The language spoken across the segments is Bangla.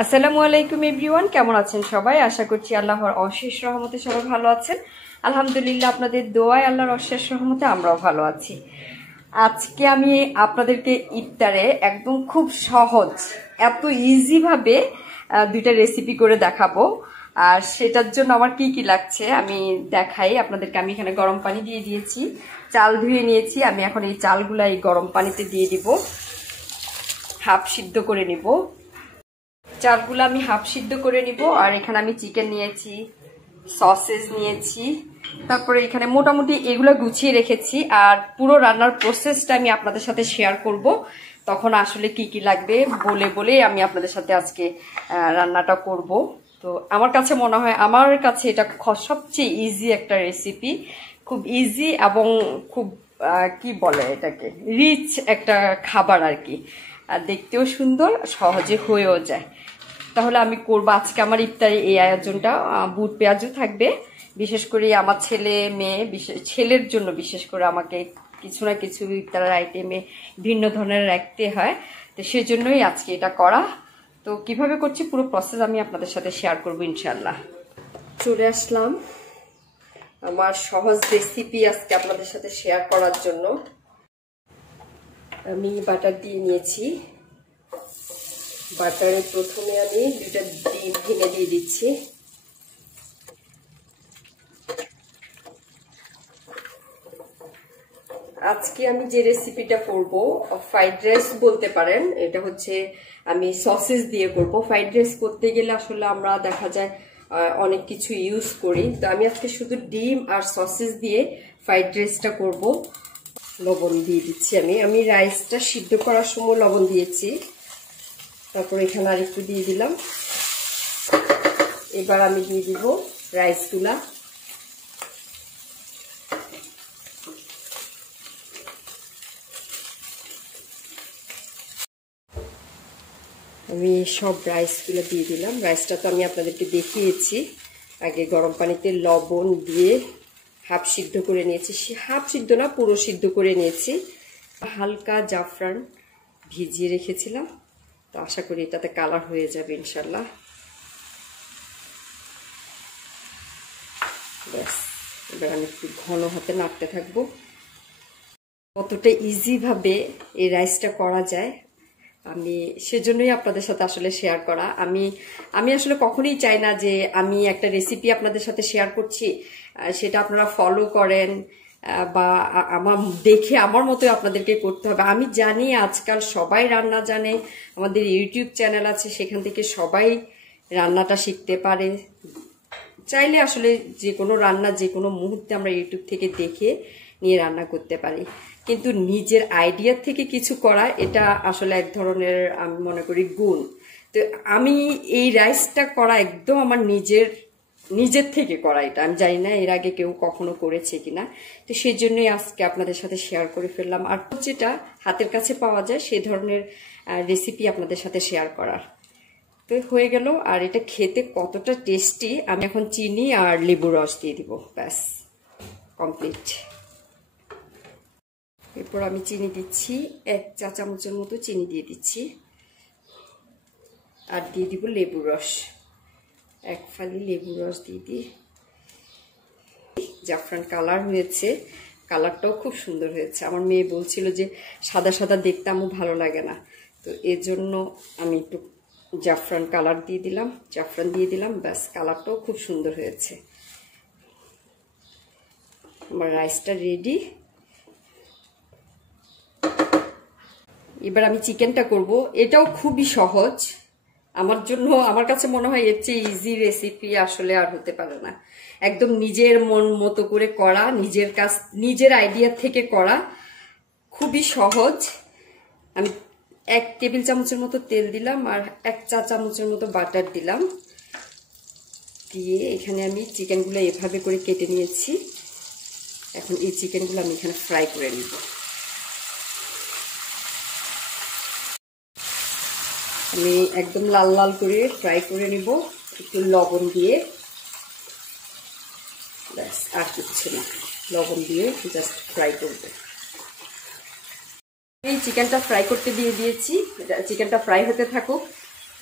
আসসালামু আলাইকুম এভরিওয়ান, কেমন আছেন সবাই? আশা করছি আল্লাহর অশেষ রহমতে সবাই ভালো আছেন। আলহামদুলিল্লাহ, আপনাদের দোয়ায় আল্লাহর অশেষ রহমতে আমরাও ভালো আছি। আজকে আমি আপনাদেরকে ইফতারে একদম খুব সহজ, এত ইজিভাবে দুইটা রেসিপি করে দেখাবো। আর সেটার জন্য আমার কি কি লাগছে আমি দেখাই আপনাদেরকে। আমি এখানে গরম পানি দিয়ে দিয়েছি, চাল ধুয়ে নিয়েছি। আমি এখন এই চালগুলা এই গরম পানিতে দিয়ে দিব, হাফ সিদ্ধ করে নিব। চালগুলো আমি হাফ সিদ্ধ করে নিব। আর এখানে আমি চিকেন নিয়েছি, সসেস নিয়েছি, তারপরে এখানে মোটামুটি এগুলো গুছিয়ে রেখেছি। আর পুরো রান্নার প্রসেসটা আমি আপনাদের সাথে শেয়ার করব, তখন আসলে কি কি লাগবে বলে বলে আমি আপনাদের সাথে আজকে রান্নাটা করব। তো আমার কাছে মনে হয়, আমার কাছে এটা সবচেয়ে ইজি একটা রেসিপি, খুব ইজি এবং খুব কি বলে এটাকে, রিচ একটা খাবার আর কি। আর দেখতেও সুন্দর, সহজে হয়েও যায়। তাহলে আমি করবো আজকে আমার ইফতারি এই আয়োজনটা। বুট পেঁয়াজও থাকবে, বিশেষ করে আমার ছেলে মেয়ে, ছেলের জন্য বিশেষ করে আমাকে কিছু না কিছু ইফতারের আইটেমে ভিন্ন ধরনের রাখতে হয়, তো সেজন্যই আজকে এটা করা। তো কিভাবে করছি পুরো প্রসেস আমি আপনাদের সাথে শেয়ার করবো ইনশাল্লাহ। চলে আসলাম আমার সহজ রেসিপি আজকে আপনাদের সাথে শেয়ার করার জন্য। আমি বাটার দিয়ে নিয়েছি। বাটারে প্রথমে আমি দুটা ডিম ভেঙে দিয়ে দিচ্ছি। আজকে আমি যে রেসিপিটা করব ফ্রাইড রাইস বলতে পারেন। এটা হচ্ছে আমি সসেস দিয়ে করব। ফ্রাইড রাইস করতে গেলে আসলে আমরা দেখা যায় অনেক কিছু ইউজ করি, তো আমি আজকে শুধু ডিম আর সসেস দিয়ে ফ্রাইড রাইসটা করব। লবণ দিয়ে দিচ্ছি। আমি রাইসটা সিদ্ধ করার সময় লবণ দিয়েছি, তারপর এখানে আরেকটু দিয়ে দিলাম। এবার আমি দিয়ে দিব রাইসগুলা। আমি সব রাইসগুলো দিয়ে দিলাম। রাইসটা তো আমি আপনাদেরকে দেখিয়েছি আগে, গরম পানিতে লবণ দিয়ে হাফ সিদ্ধ করে নিয়েছি। হাফ সিদ্ধ না, পুরো সিদ্ধ করে নিয়েছি। হালকা জাফরান ভিজিয়ে রেখেছিলাম, তো আশা করি এটাতে কালার হয়ে যাবে ইনশাল্লাহ। ব্যাস, এবার আমি একটু ঘন হাতে নাড়তে থাকবো। কতটা ইজিভাবে এই রাইসটা করা যায় আমি সেজন্যই আপনাদের সাথে আসলে শেয়ার করা। আমি আসলে কখনোই চাই না যে আমি একটা রেসিপি আপনাদের সাথে শেয়ার করছি সেটা আপনারা ফলো করেন বা আমার দেখে আমার মতোই আপনাদেরকে করতে হবে। আমি জানি আজকাল সবাই রান্না জানে, আমাদের ইউটিউব চ্যানেল আছে, সেখান থেকে সবাই রান্নাটা শিখতে পারে। চাইলে আসলে যে কোনো রান্না যে কোনো মুহূর্তে আমরা ইউটিউব থেকে দেখে নিয়ে রান্না করতে পারি, কিন্তু নিজের আইডিয়া থেকে কিছু করা এটা আসলে এক ধরনের আমি মনে করি গুণ। তো আমি এই রাইসটা করা একদম আমার নিজের থেকে করা। এটা আমি জানি না এর আগে কেউ কখনো করেছে কিনা, তো সেই জন্যই আজকে আপনাদের সাথে শেয়ার করে ফেললাম। আর যেটা হাতের কাছে পাওয়া যায় সেই ধরনের রেসিপি আপনাদের সাথে শেয়ার করার। তো হয়ে গেল। আর এটা খেতে কতটা টেস্টি, আমি এখন চিনি আর লেবুর রস দিয়ে দিব, ব্যাস কমপ্লিট। এরপর আমি চিনি দিচ্ছি, 1 চা চামচের মতো চিনি দিয়ে দিচ্ছি। আর দিয়ে দিব লেবুর রস, 1 ফালি লেবুর রস দিয়ে দিই। জাফরান কালার হয়েছে, কালারটাও খুব সুন্দর হয়েছে। আমার মেয়ে বলছিল যে সাদা সাদা দেখতে আমার ভালো লাগে না, তো এজন্য আমি একটু জাফরান কালার দিয়ে দিলাম, জাফরান দিয়ে দিলাম, ব্যাস কালারটাও খুব সুন্দর হয়েছে। আমার রাইসটা রেডি। এবার আমি চিকেনটা করব। এটাও খুবই সহজ আমার জন্য, আমার কাছে মনে হয় এর চেয়ে ইজি রেসিপি আসলে আর হতে পারে না। একদম নিজের মন মতো করে করা, নিজের কাজ নিজের আইডিয়া থেকে করা, খুবই সহজ। আমি 1 টেবিল চামচের মতো তেল দিলাম আর 1 চা চামচের মতো বাটার দিলাম। দিয়ে এখানে আমি চিকেনগুলো এভাবে করে কেটে নিয়েছি। এখন এই চিকেনগুলো আমি এখানে ফ্রাই করে নিব। আমি একদম লাল লাল করে ফ্রাই করে নিব একটু লবণ দিয়ে, ব্যাস আর কিচ্ছু না, লবণ দিয়ে জাস্ট ফ্রাই করব। এই চিকেনটা ফ্রাই করতে দিয়ে দিয়েছি, চিকেনটা ফ্রাই হতে থাকুক।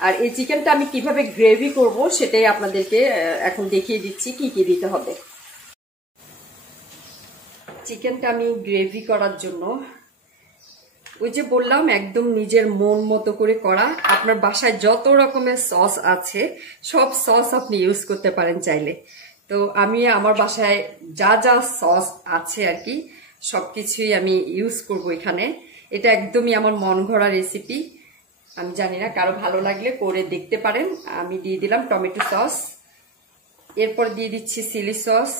আর এই চিকেনটা আমি কিভাবে গ্রেভি করব সেটাই আপনাদেরকে এখন দেখিয়ে দিচ্ছি কি কি দিতে হবে। চিকেনটা আমি গ্রেভি করার জন্য ওই যে বললাম একদম নিজের মন মতো করে করা, আপনার বাসায় যত রকমের সস আছে সব সস আপনি ইউজ করতে পারেন চাইলে। তো আমি আমার বাসায় যা যা সস আছে আর কি সবকিছুই আমি ইউজ করব এখানে। এটা একদমই আমার মন গড়া রেসিপি। আমি জানি না কারো ভালো লাগলে করে দেখতে পারেন। আমি দিয়ে দিলাম টমেটো সস, এরপর দিয়ে দিচ্ছি চিলি সস,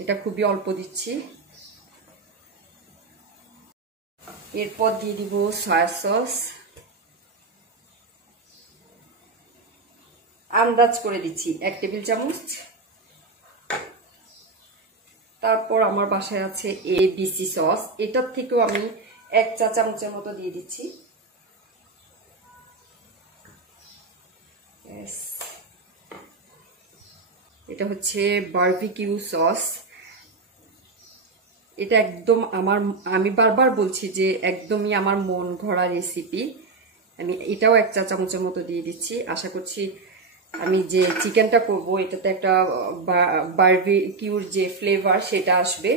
এটা খুবই অল্প দিচ্ছি। এরপর দিয়ে দিব সয়া সস, আন্দাজ করে দিচ্ছি 1 টেবিল চামচ। তারপর আমার বাসায় আছে ABC সস, এটার থেকেও আমি 1 চা চামচের মতো দিয়ে দিচ্ছি। এটা হচ্ছে বারবিকিউ সস, এটা একদম আমি বারবার বলছি যে একদমই আমার মন গড়া রেসিপি। আমি এটাও 1 চা চামচের মতো দিয়ে দিচ্ছি। আশা করছি আমি যে চিকেনটা করব এটাতে একটা বারবিকিউর যে ফ্লেভার সেটা আসবে।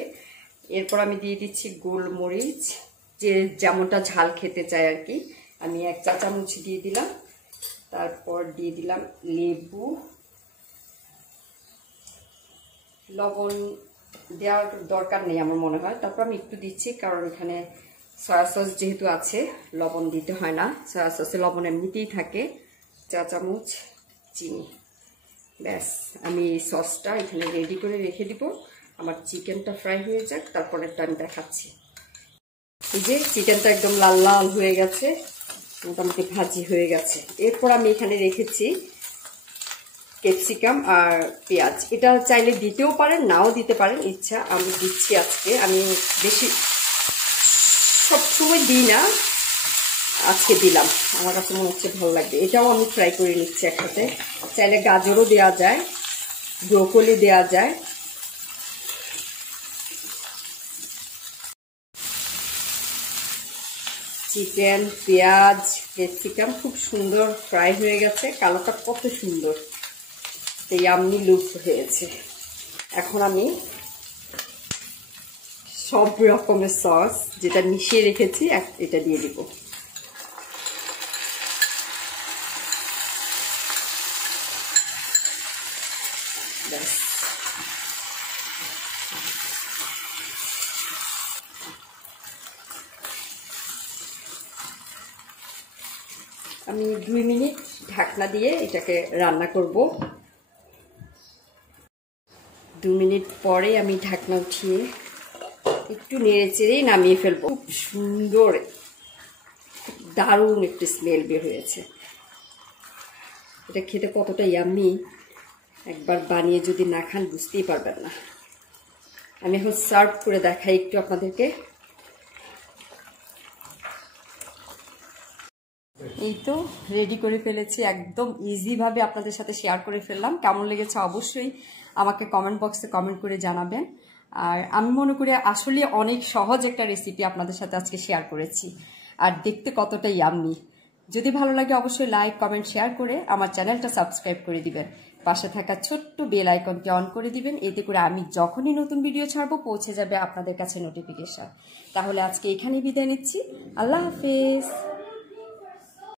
এরপর আমি দিয়ে দিচ্ছি গোলমরিচ, যে যেমনটা ঝাল খেতে চায় আর কি। আমি 1 চা চামচ দিয়ে দিলাম। তারপর দিয়ে দিলাম লেবু, লবণ দেওয়ার দরকার নেই আমার মনে হয়, তারপর আমি একটু দিচ্ছি কারণ এখানে সয়া সস যেহেতু আছে লবণ দিতে হয় না, সয়া সসে লবণ এমনিতেই থাকে। চা চামচ চিনি। ব্যাস, আমি সসটা এখানে রেডি করে রেখে দিব। আমার চিকেনটা ফ্রাই হয়ে যাক, তারপরেরটা আমি দেখাচ্ছি। এই যে চিকেনটা একদম লাল লাল হয়ে গেছে, মোটামুটি ভাজি হয়ে গেছে। এরপর আমি এখানে রেখেছি ক্যাপসিকাম আর পেঁয়াজ, এটা চাইলে দিতেও পারেন নাও দিতে পারেন, ইচ্ছা। আমি দিচ্ছি আজকে, আমি বেশি সবসময় দিই না, আজকে দিলাম, আমার কাছে মনে হচ্ছে ভালো লাগবে। এটাও আমি ফ্রাই করে নিচ্ছি একসাথে। চাইলে গাজরও দেওয়া যায়, ব্রোকলি দেওয়া যায়। চিকেন, পেঁয়াজ, ক্যাপসিকাম খুব সুন্দর ফ্রাই হয়ে গেছে, কালোটা কত সুন্দর, ইয়াম্মি লুক হয়েছে। এখন আমি সব রকমের সস যেটা মিশিয়ে রেখেছি এটা দিয়ে দিব। আমি 2 মিনিট ঢাকনা দিয়ে এটাকে রান্না করব। 2 মিনিট পরে আমি ঢাকনা উঠিয়ে একটু নেড়ে চেড়েই নামিয়ে ফেলবো। খুব সুন্দর দারুণ একটি স্মেল বের হয়েছে। এটা খেতে কতটা ইয়াম্মি, একবার বানিয়ে যদি না খান বুঝতেই পারবেন না। আমি এখন সার্ভ করে দেখাই একটু আপনাদেরকে। এই তো রেডি করে ফেলেছি, একদম ইজিভাবে আপনাদের সাথে শেয়ার করে ফেললাম। কেমন লেগেছে অবশ্যই আমাকে কমেন্ট বক্সে কমেন্ট করে জানাবেন। আর আমি মনে করি আসলে অনেক সহজ একটা রেসিপি আপনাদের সাথে আজকে শেয়ার করেছি, আর দেখতে কতটা ইয়াম্মি। যদি ভালো লাগে অবশ্যই লাইক কমেন্ট শেয়ার করে আমার চ্যানেলটা সাবস্ক্রাইব করে দিবেন। পাশে থাকা ছোট্ট বেল আইকনটি অন করে দিবেন, এতে করে আমি যখনই নতুন ভিডিও ছাড়বো পৌঁছে যাবে আপনাদের কাছে নোটিফিকেশন। তাহলে আজকে এখানেই বিদায় নিচ্ছি, আল্লাহ হাফেজ।